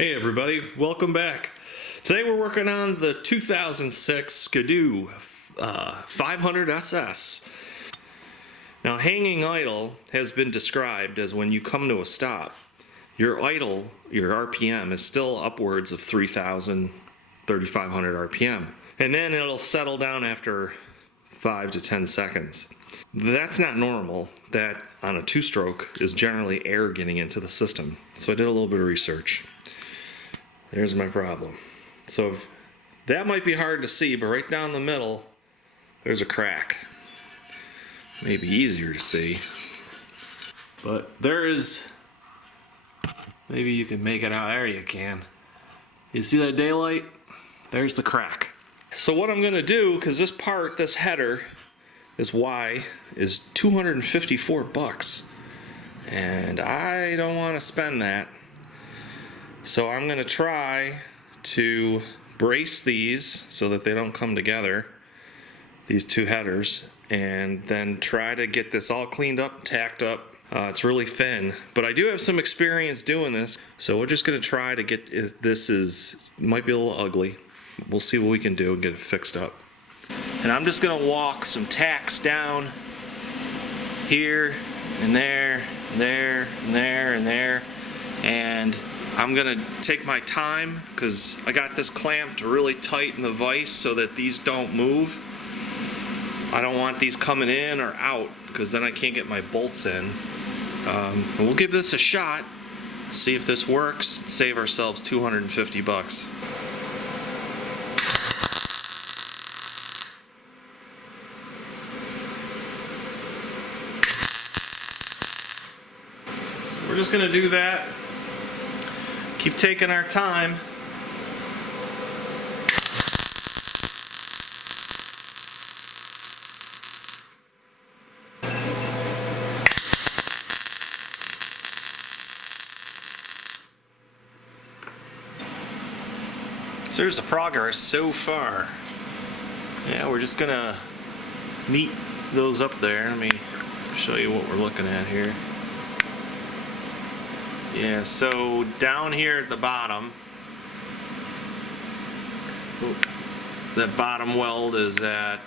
Hey everybody, welcome back. Today we're working on the 2006 Ski Doo 500 SS. Now hanging idle has been described as when you come to a stop, your idle, your RPM is still upwards of 3,000, 3,500 RPM. And then it'll settle down after 5 to 10 seconds. That's not normal. That on a two-stroke is generally air getting into the system. So I did a little bit of research. There's my problem. So that might be hard to see, but right down the middle, there's a crack. Maybe easier to see. But there is, maybe you can make it out. There you can. You see that daylight? There's the crack. So what I'm gonna do, because this part, this header, this Y, is 254 bucks. And I don't want to spend that. So I'm going to try to brace these so that they don't come together, these two headers, and then try to get this all cleaned up, tacked up. It's really thin, but I do have some experience doing this, so we're just going to try to get this. It might be a little ugly. We'll see what we can do and get it fixed up. And I'm just going to walk some tacks down here and there, and there, and there, and there, and I'm gonna take my time because I got this clamped really tight in the vise so that these don't move. I don't want these coming in or out because then I can't get my bolts in. We'll give this a shot, see if this works, save ourselves 250 bucks. So we're just gonna do that. Keep taking our time. So there's the progress so far. Yeah, we're just gonna neat those up there. Let me show you what we're looking at here. Yeah, so down here at the bottom, that bottom weld is at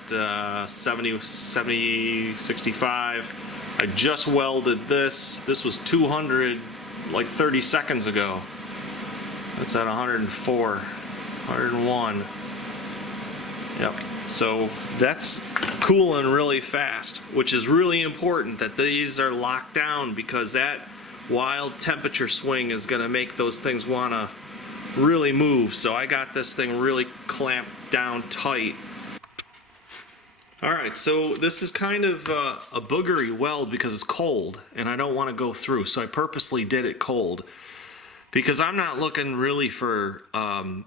70, 65. I just welded this. This was 200 like 30 seconds ago. That's at 104, 101. Yep, so that's cooling really fast, which is really important that these are locked down because that wild temperature swing is going to make those things want to really move. So I got this thing really clamped down tight. Alright, so this is kind of a boogery weld because it's cold and I don't want to go through, so I purposely did it cold because I'm not looking really for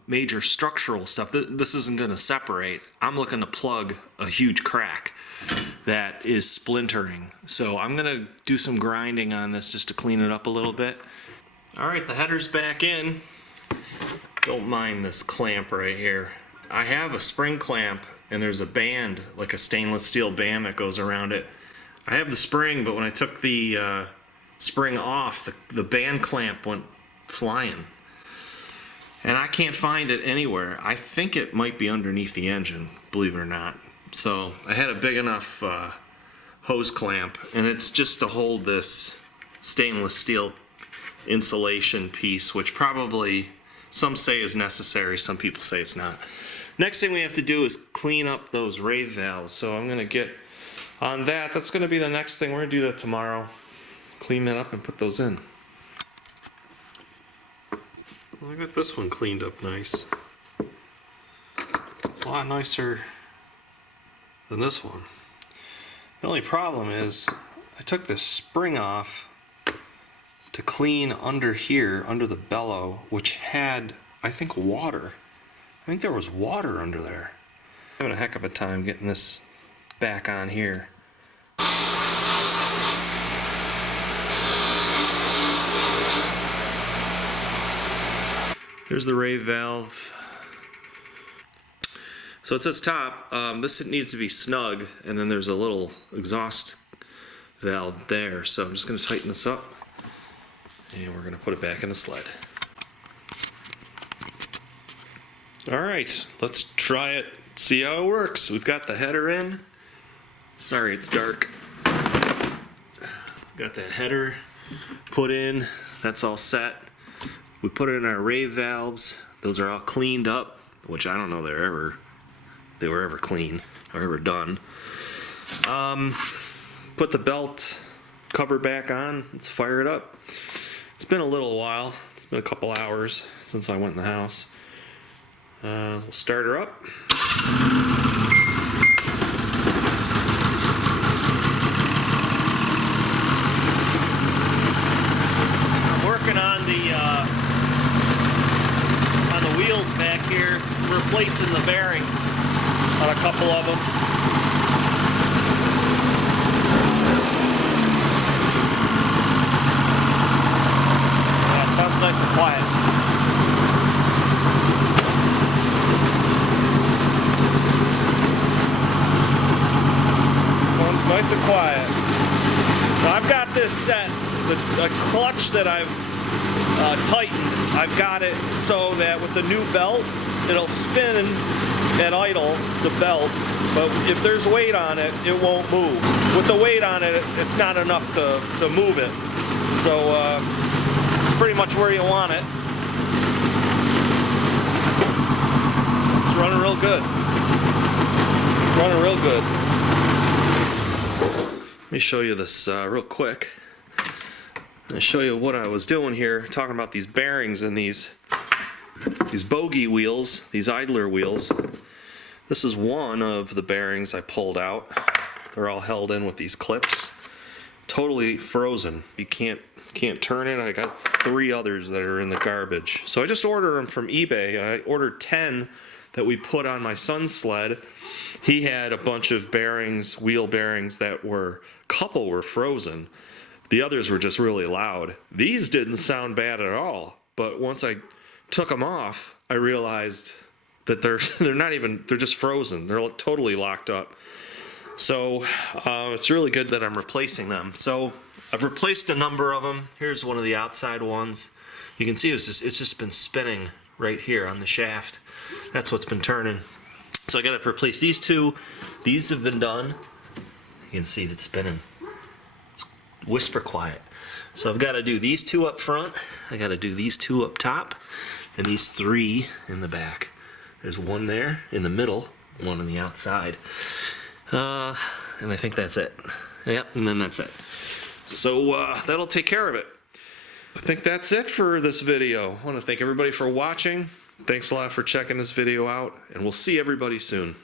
major structural stuff. This isn't going to separate. I'm looking to plug a huge crack that is splintering. So I'm gonna do some grinding on this just to clean it up a little bit. Alright, the header's back in. Don't mind this clamp right here. I have a spring clamp and there's a band, like a stainless steel band that goes around it. I have the spring, but when I took the spring off, the band clamp went flying. And I can't find it anywhere. I think it might be underneath the engine, believe it or not. So I had a big enough hose clamp, and it's just to hold this stainless steel insulation piece, which probably some say is necessary, some people say it's not. Next thing we have to do is clean up those RAVE valves, so I'm going to get on that. That's going to be the next thing. We're going to do that tomorrow. Clean that up and put those in. I got this one cleaned up nice. It's a lot nicer than this one. The only problem is I took this spring off to clean under here, under the bellow, which had, I think, water. I think there was water under there. I'm having a heck of a time getting this back on here. There's the RAVE valve. So it says top, this needs to be snug, and then there's a little exhaust valve there. So I'm just going to tighten this up, and we're going to put it back in the sled. All right, let's try it, see how it works. We've got the header in. Sorry, it's dark. Got that header put in. That's all set. We put it in our RAVE valves. Those are all cleaned up, which I don't know they were ever clean or ever done. Put the belt cover back on. Let's fire it up. It's been a little while. It's been a couple hours since I went in the house. We'll start her up. I'm working on the wheels back here, replacing the bearings on a couple of them. Yeah, sounds nice and quiet. Sounds nice and quiet. So I've got this set, the clutch that I've tightened. I've got it so that with the new belt, it'll spin at idle, the belt, but if there's weight on it, it won't move. With the weight on it, it's not enough to move it. So it's pretty much where you want it. It's running real good. Running real good. Let me show you this real quick. I'll show you what I was doing here, talking about these bearings and these bogie wheels, these idler wheels. This is one of the bearings I pulled out. They're all held in with these clips. Totally frozen. You can't turn it. I got 3 others that are in the garbage. So I just ordered them from eBay. I ordered 10 that we put on my son's sled. He had a bunch of bearings, wheel bearings that were, a couple were frozen. The others were just really loud. These didn't sound bad at all, but once I took them off, I realized that they're just frozen. They're totally locked up. So it's really good that I'm replacing them. So I've replaced a number of them. Here's one of the outside ones. You can see it's just been spinning right here on the shaft. That's what's been turning. So I got to replace these 2. These have been done. You can see it's spinning. It's whisper quiet. So I've got to do these 2 up front. I got to do these 2 up top, and these 3 in the back. There's one there in the middle, one on the outside. And I think that's it. Yep, and then that's it. So that'll take care of it. I think that's it for this video. I want to thank everybody for watching. Thanks a lot for checking this video out, and we'll see everybody soon.